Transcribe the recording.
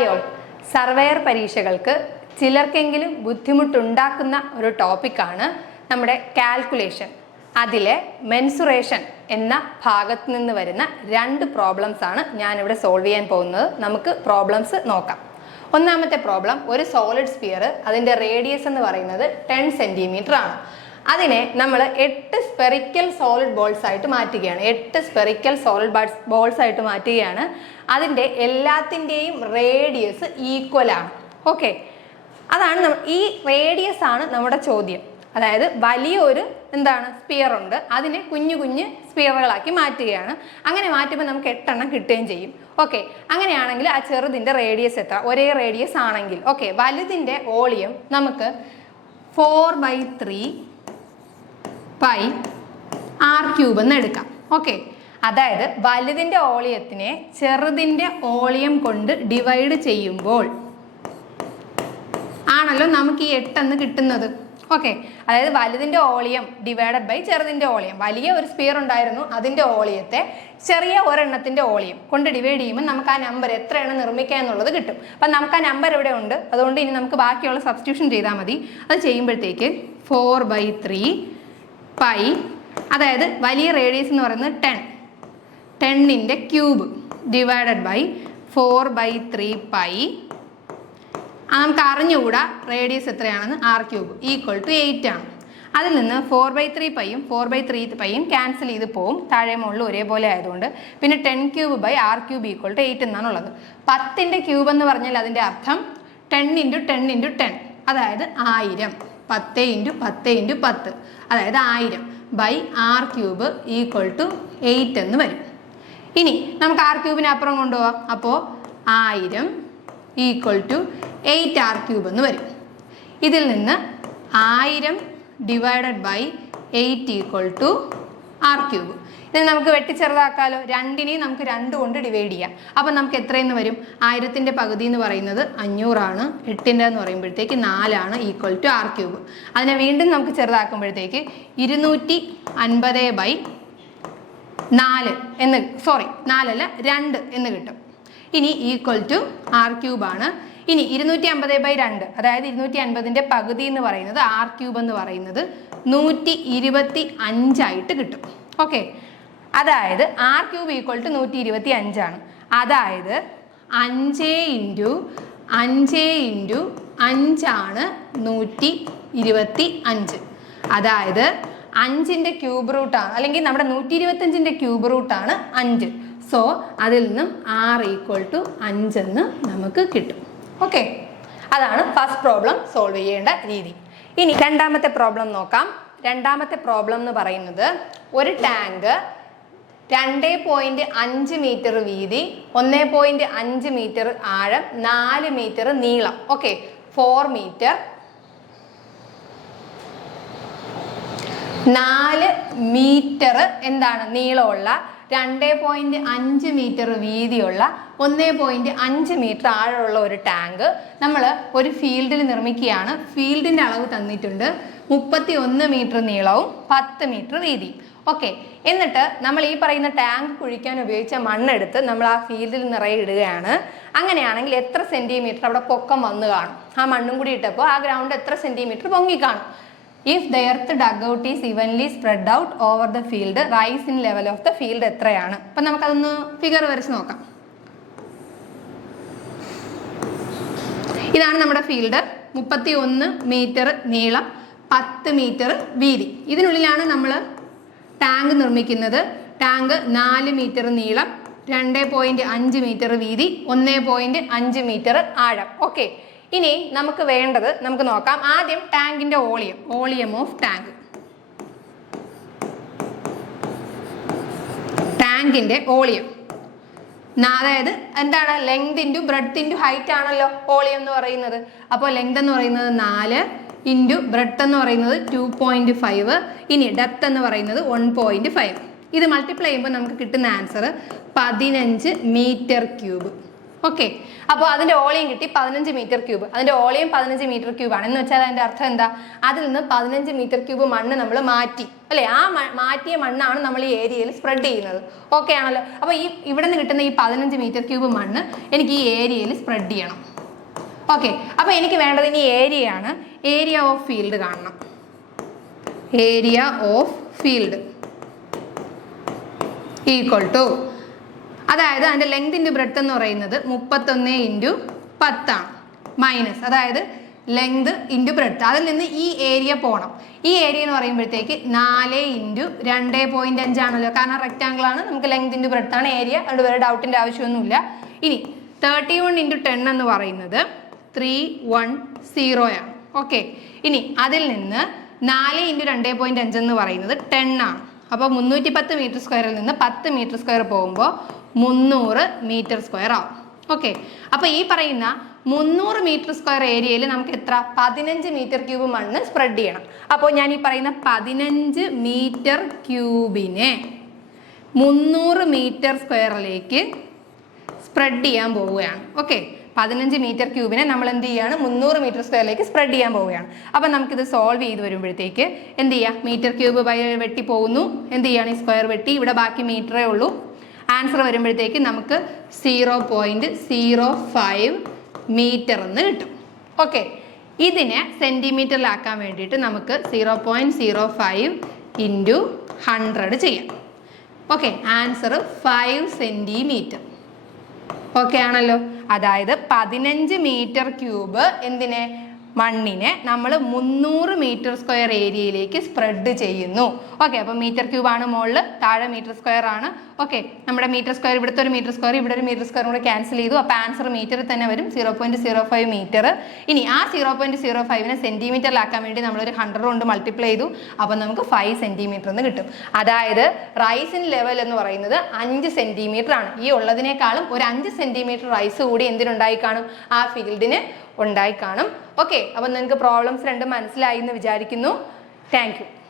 All surveyor പരീക്ഷകൾക്ക് ചിലർക്കെങ്കിലും ബുദ്ധിമുട്ടുണ്ടാക്കുന്ന ഒരു ടോപ്പിക്കാണ് നമ്മുടെ കാൽക്കുലേഷൻ അതിലെ മെൻസുറേഷൻ എന്ന ഭാഗത്ത് നിന്ന് വരുന്ന രണ്ട് പ്രോബ്ലംസ് ആണ് ഞാനിവിടെ സോൾവ് ചെയ്യാൻ പോകുന്നത്. നമുക്ക് പ്രോബ്ലംസ് നോക്കാം. ഒന്നാമത്തെ പ്രോബ്ലം ഒരു സോളിഡ് സ്പിയർ അതിന്റെ റേഡിയസ് എന്ന് പറയുന്നത് ടെൻ സെന്റിമീറ്റർ ആണ്. അതിനെ നമ്മൾ എട്ട് സ്പെറിക്കൽ സോളിഡ് ബോൾസ് ആയിട്ട് മാറ്റുകയാണ്. എട്ട് സ്പെറിക്കൽ സോളിഡ് ബോൾസ് ആയിട്ട് മാറ്റുകയാണ്. അതിന്റെ എല്ലാത്തിന്റെയും റേഡിയസ് ഈക്വൽ ആണ്. ഓക്കെ അതാണ് ഈ റേഡിയസ് ആണ് നമ്മുടെ ചോദ്യം. അതായത് വലിയൊരു എന്താണ് സ്പിയർ ഉണ്ട്. അതിനെ കുഞ്ഞു കുഞ്ഞ് സ്പിയറുകളാക്കി മാറ്റുകയാണ്. അങ്ങനെ മാറ്റുമ്പോൾ നമുക്ക് എട്ടെണ്ണം കിട്ടുകയും ചെയ്യും. ഓക്കെ അങ്ങനെയാണെങ്കിൽ ആ ചെറുതിന്റെ റേഡിയസ് എത്ര? ഒരേ റേഡിയസ് ആണെങ്കിൽ. ഓക്കെ വലുതിന്റെ വോളിയം നമുക്ക് four by three pi R cube എന്ന് എടുക്കാം. ഓക്കെ അതായത് വലുതിന്റെ ഓളിയത്തിനെ ചെറുതിന്റെ ഓളിയം കൊണ്ട് ഡിവൈഡ് ചെയ്യുമ്പോൾ ആണല്ലോ നമുക്ക് ഈ എട്ടെന്ന് കിട്ടുന്നത്. ഓക്കെ അതായത് വലുതിന്റെ ഓളിയം ഡിവൈഡഡ് ബൈ ചെറുതിന്റെ ഓളിയം. വലിയ ഒരു സ്പിയർ ഉണ്ടായിരുന്നു അതിന്റെ ഓളിയത്തെ ചെറിയ ഒരെണ്ണത്തിന്റെ ഓളിയം കൊണ്ട് ഡിവൈഡ് ചെയ്യുമ്പോൾ നമുക്ക് ആ നമ്പർ എത്രയാണ് നിർമ്മിക്കുക എന്നുള്ളത് കിട്ടും. അപ്പം നമുക്ക് ആ നമ്പർ ഇവിടെ ഉണ്ട്. അതുകൊണ്ട് ഇനി നമുക്ക് ബാക്കിയുള്ള സബ്സ്റ്റിറ്റ്യൂഷൻ ചെയ്താൽ മതി. അത് ചെയ്യുമ്പോഴത്തേക്ക് ഫോർ ബൈ ത്രീ പൈ അതായത് വലിയ റേഡിയസ് എന്ന് പറയുന്നത് ten ടെണ്ണിന്റെ cube divided by four by three pi നമുക്ക് അറിഞ്ഞുകൂടാ റേഡിയസ് എത്രയാണെന്ന്? R cube equal to eight ആണ്. അതിൽ നിന്ന് ഫോർ ബൈ ത്രീ പൈയും ഫോർ ബൈ ത്രീ പൈയും ക്യാൻസൽ ചെയ്ത് പോവും. താഴെ മുകളിൽ ഒരേപോലെ ആയതുകൊണ്ട്. പിന്നെ ten cube by R cube equal to eight എന്നാണുള്ളത്. പത്തിന്റെ ക്യൂബ് എന്ന് പറഞ്ഞാൽ അതിന്റെ അർത്ഥം ten into ten into ten അതായത് ആയിരം. പത്ത് ഇന്റു പത്ത് ഇന്റു പത്ത്. അതായത് ആയിരം by R cube equal to eight എന്ന് വരും. ഇനി നമുക്ക് ആർ ക്യൂബിന് അപ്പുറം കൊണ്ടുപോവാം. അപ്പോൾ ആയിരം equal to eight R cube എന്ന് വരും. ഇതിൽ നിന്ന് ആയിരം divided by eight equal to R cube. ഇത് നമുക്ക് വെട്ടിച്ചെറുതാക്കാലോ രണ്ടിനെയും നമുക്ക് രണ്ട് കൊണ്ട് ഡിവൈഡ് ചെയ്യാം. അപ്പം നമുക്ക് എത്രയെന്ന് വരും? ആയിരത്തിന്റെ പകുതി എന്ന് പറയുന്നത് അഞ്ഞൂറാണ്. എട്ടിന്റെ എന്ന് പറയുമ്പോഴത്തേക്ക് നാലാണ് ഈക്വൽ ടു ആർ ക്യൂബ് അതിനെ വീണ്ടും നമുക്ക് ചെറുതാക്കുമ്പോഴത്തേക്ക് ഇരുന്നൂറ്റി അൻപത് ബൈ നാല് എന്ന് സോറി നാലല്ല രണ്ട് എന്ന് കിട്ടും. ഇനി ഈക്വൽ ടു ആർ ക്യൂബാണ് ഇനി ഇരുന്നൂറ്റി അമ്പത് ബൈ രണ്ട് അതായത് ഇരുന്നൂറ്റി അൻപതിന്റെ പകുതി എന്ന് പറയുന്നത് ആർ ക്യൂബ് എന്ന് പറയുന്നത് നൂറ്റി ഇരുപത്തി അഞ്ചായിട്ട് കിട്ടും. ഓക്കെ അതായത് ആർ ക്യൂബ് ഈക്വൽ ടു നൂറ്റി ഇരുപത്തി അഞ്ചാണ് അതായത് അഞ്ച് ഇന്റു അഞ്ച് ഇന്റു അഞ്ചാണ് നൂറ്റി ഇരുപത്തി അഞ്ച് അതായത് അഞ്ചിന്റെ ക്യൂബ് റൂട്ടാണ് അല്ലെങ്കിൽ നമ്മുടെ നൂറ്റി ഇരുപത്തഞ്ചിന്റെ ക്യൂബ് റൂട്ടാണ് അഞ്ച്. സോ അതിൽ നിന്നും ആർ ഈക്വൽ ടു അഞ്ചെന്ന് നമുക്ക് കിട്ടും. ഓക്കെ അതാണ് ഫസ്റ്റ് പ്രോബ്ലം സോൾവ് ചെയ്യേണ്ട രീതി. ഇനി രണ്ടാമത്തെ പ്രോബ്ലം നോക്കാം. രണ്ടാമത്തെ പ്രോബ്ലം എന്ന് പറയുന്നത് ഒരു ടാങ്ക് രണ്ട് പോയിന്റ് അഞ്ച് മീറ്റർ വീതി ഒന്ന് പോയിന്റ് അഞ്ച് മീറ്റർ ആഴം നാല് മീറ്റർ നീളം. ഓക്കെ ഫോർ മീറ്റർ നാല് മീറ്റർ എന്താണ്? നീളമുള്ള രണ്ട് പോയിന്റ് അഞ്ച് മീറ്റർ വീതിയുള്ള ഒന്ന് പോയിന്റ് അഞ്ച് മീറ്റർ ആഴമുള്ള ഒരു ടാങ്ക് നമ്മൾ ഒരു ഫീൽഡിൽ നിർമ്മിക്കുകയാണ്. ഫീൽഡിന്റെ അളവ് തന്നിട്ടുണ്ട് മുപ്പത്തി ഒന്ന് മീറ്റർ നീളവും പത്ത് മീറ്റർ വീതിയും. ഓക്കെ എന്നിട്ട് നമ്മൾ ഈ പറയുന്ന ടാങ്ക് കുഴിക്കാൻ ഉപയോഗിച്ച മണ്ണെടുത്ത് നമ്മൾ ആ ഫീൽഡിൽ നിറയെ ഇടുകയാണ്. അങ്ങനെയാണെങ്കിൽ എത്ര സെന്റിമീറ്റർ അവിടെ പൊക്കം വന്നു കാണും? ആ മണ്ണും കൂടി ഇട്ടപ്പോൾ ആ ഗ്രൗണ്ട് എത്ര സെന്റിമീറ്റർ പൊങ്ങി കാണും? If the earth dug out is evenly spread out over the field rise in level of the field എത്രയാണ്? അപ്പം നമുക്കതൊന്ന് ഫിഗർ വരച്ച് നോക്കാം. ഇതാണ് നമ്മുടെ ഫീൽഡ് മുപ്പത്തി ഒന്ന് മീറ്റർ നീളം പത്ത് മീറ്റർ വീതി. ഇതിനുള്ളിലാണ് നമ്മൾ ടാങ്ക് നിർമ്മിക്കുന്നത് ടാങ്ക് നാല് മീറ്റർ നീളം രണ്ട് പോയിന്റ് അഞ്ച് മീറ്റർ വീതി ഒന്ന് പോയിന്റ് അഞ്ച് മീറ്റർ ആഴം. ഓക്കെ ഇനി നമുക്ക് വേണ്ടത് നമുക്ക് നോക്കാം. ആദ്യം ടാങ്കിന്റെ ഓളിയം ഓളിയം ഓഫ് ടാങ്ക്. ടാങ്കിന്റെ ഓളിയം അതായത് എന്താണ്? Length into breadth into height ആണല്ലോ ഓളിയം എന്ന് പറയുന്നത്. അപ്പോൾ ലെങ്ത് എന്ന് പറയുന്നത് നാല് ഇന്റു ബ്രെഡ്ത്ത് എന്ന് പറയുന്നത് ടു പോയിന്റ് ഫൈവ് ഇനി ഡെപ്ത് എന്ന് പറയുന്നത് വൺ പോയിന്റ് ഫൈവ് ഇത് മൾട്ടിപ്ലൈ ചെയ്യുമ്പോൾ നമുക്ക് കിട്ടുന്ന ആൻസർ പതിനഞ്ച് മീറ്റർ ക്യൂബ് ഓക്കെ അപ്പോൾ അതിന്റെ ഓളയും കിട്ടി പതിനഞ്ച് മീറ്റർ ക്യൂബ് അതിന്റെ ഓളയും പതിനഞ്ച് മീറ്റർ ക്യൂബാണ് എന്ന് വെച്ചാൽ അതിന്റെ അർത്ഥം എന്താ? അതിൽ നിന്ന് പതിനഞ്ച് മീറ്റർ ക്യൂബ് മണ്ണ് നമ്മൾ മാറ്റി. അല്ലേ? ആ മാറ്റിയ മണ്ണാണ് നമ്മൾ ഈ ഏരിയയിൽ സ്പ്രെഡ് ചെയ്യുന്നത്. ഓക്കെ ആണല്ലോ? അപ്പോൾ ഈ ഇവിടെ നിന്ന് കിട്ടുന്ന ഈ പതിനഞ്ച് മീറ്റർ ക്യൂബ് മണ്ണ് എനിക്ക് ഈ ഏരിയയിൽ സ്പ്രെഡ് ചെയ്യണം. ഓക്കെ അപ്പോൾ എനിക്ക് വേണ്ടത് ഇനി ഏരിയയാണ് ഏരിയ ഓഫ് ഫീൽഡ് കാണണം. Area of field equal to അതായത് അതിന്റെ ലെങ്ത് ഇന്റു ബ്രെഡ്ത്ത് എന്ന് പറയുന്നത് മുപ്പത്തൊന്ന് ഇന്റു പത്താണ് മൈനസ് അതായത് ലെങ്ത് ഇന്റു ബ്രെഡ്ത്ത് അതിൽ നിന്ന് ഈ ഏരിയ പോകണം ഈ ഏരിയ എന്ന് പറയുമ്പോഴത്തേക്ക് നാല് ഇന്റു രണ്ട് പോയിന്റ് അഞ്ചാണല്ലോ കാരണം റെക്റ്റാങ്കിൾ ആണ്. നമുക്ക് ലെങ്ത് ഇന്റു ആണ് ഏരിയ അതുകൊണ്ട് വേറെ ഡൗട്ടിന്റെ ആവശ്യമൊന്നുമില്ല. ഇനി തേർട്ടി വൺ ഇന്റു ടെൻ എന്ന് പറയുന്നത് ത്രീ വൺ സീറോയാണ് ഓക്കെ ഇനി അതിൽ നിന്ന് നാല് ഇന്റു രണ്ട് പോയിന്റ് അഞ്ച് എന്ന് പറയുന്നത് ടെൻ ആണ്. അപ്പോൾ മുന്നൂറ്റി പത്ത് മീറ്റർ സ്ക്വയറിൽ നിന്ന് പത്ത് മീറ്റർ സ്ക്വയർ പോകുമ്പോൾ മുന്നൂറ് മീറ്റർ സ്ക്വയർ ആവും. ഓക്കെ അപ്പോൾ ഈ പറയുന്ന മുന്നൂറ് മീറ്റർ സ്ക്വയർ ഏരിയയിൽ നമുക്ക് എത്ര? പതിനഞ്ച് മീറ്റർ ക്യൂബ് മണ്ണ് സ്പ്രെഡ് ചെയ്യണം. അപ്പോൾ ഞാൻ ഈ പറയുന്ന പതിനഞ്ച് മീറ്റർ ക്യൂബിനെ മുന്നൂറ് മീറ്റർ സ്ക്വയറിലേക്ക് സ്പ്രെഡ് ചെയ്യാൻ പോവുകയാണ്. ഓക്കെ പതിനഞ്ച് മീറ്റർ ക്യൂബിനെ നമ്മൾ എന്ത് ചെയ്യുകയാണ് മുന്നൂറ് മീറ്റർ സ്ക്വയറിലേക്ക് സ്പ്രെഡ് ചെയ്യാൻ പോവുകയാണ്. അപ്പം നമുക്കിത് സോൾവ് ചെയ്ത് വരുമ്പോഴത്തേക്ക് എന്ത് ചെയ്യുക മീറ്റർ ക്യൂബ് ബൈ വെട്ടി പോകുന്നു. എന്ത് ചെയ്യുകയാണ് ഈ സ്ക്വയർ വെട്ടി. ഇവിടെ ബാക്കി മീറ്ററേ ഉള്ളൂ. ആൻസർ വരുമ്പോഴത്തേക്ക് നമുക്ക് zero point zero five metre എന്ന് കിട്ടും. ഓക്കെ ഇതിനെ സെന്റിമീറ്ററിലാക്കാൻ വേണ്ടിയിട്ട് നമുക്ക് zero point zero five into hundred ചെയ്യാം. Okay answer five centimetre okay ആണല്ലോ. അതായത് പതിനഞ്ച് മീറ്റർ ക്യൂബ് എന്തിനെ? മണ്ണിനെ നമ്മൾ മുന്നൂറ് മീറ്റർ സ്ക്വയർ ഏരിയയിലേക്ക് സ്പ്രെഡ് ചെയ്യുന്നു. ഓക്കെ അപ്പോൾ മീറ്റർ ക്യൂബ് ആണ് മുകളിൽ താഴെ മീറ്റർ സ്ക്വയർ ആണ്. ഓക്കെ നമ്മുടെ മീറ്റർ സ്ക്വയർ ഇവിടുത്തെ ഒരു മീറ്റർ സ്ക്വയർ ഇവിടെ ഒരു മീറ്റർ സ്ക്വയർ കൂടെ ക്യാൻസൽ ചെയ്തു. അപ്പോൾ ആൻസർ മീറ്ററിൽ തന്നെ വരും zero point zero five metre. ഇനി ആ സീറോ പോയിന്റ് സീറോ ഫൈവിനെ സെന്റിമീറ്ററിലാക്കാൻ വേണ്ടി നമ്മളൊരു ഹൺഡ്രഡ് കൊണ്ട് മൾട്ടിപ്ലൈ ചെയ്തു. അപ്പോൾ നമുക്ക് ഫൈവ് സെന്റിമീറ്റർ എന്ന് കിട്ടും. അതായത് റൈസ് ഇൻ ലെവൽ എന്ന് പറയുന്നത് അഞ്ച് സെന്റിമീറ്റർ ആണ്. ഈ ഉള്ളതിനേക്കാളും ഒരു അഞ്ച് സെന്റിമീറ്റർ റൈസ് കൂടി എന്തിനുണ്ടായി കാണും? ആ ഫീൽഡിന് ഉണ്ടായി കാണും. ഓക്കെ അപ്പം നിങ്ങൾക്ക് പ്രോബ്ലംസ് രണ്ട് മനസ്സിലായി എന്ന് വിചാരിക്കുന്നു. താങ്ക്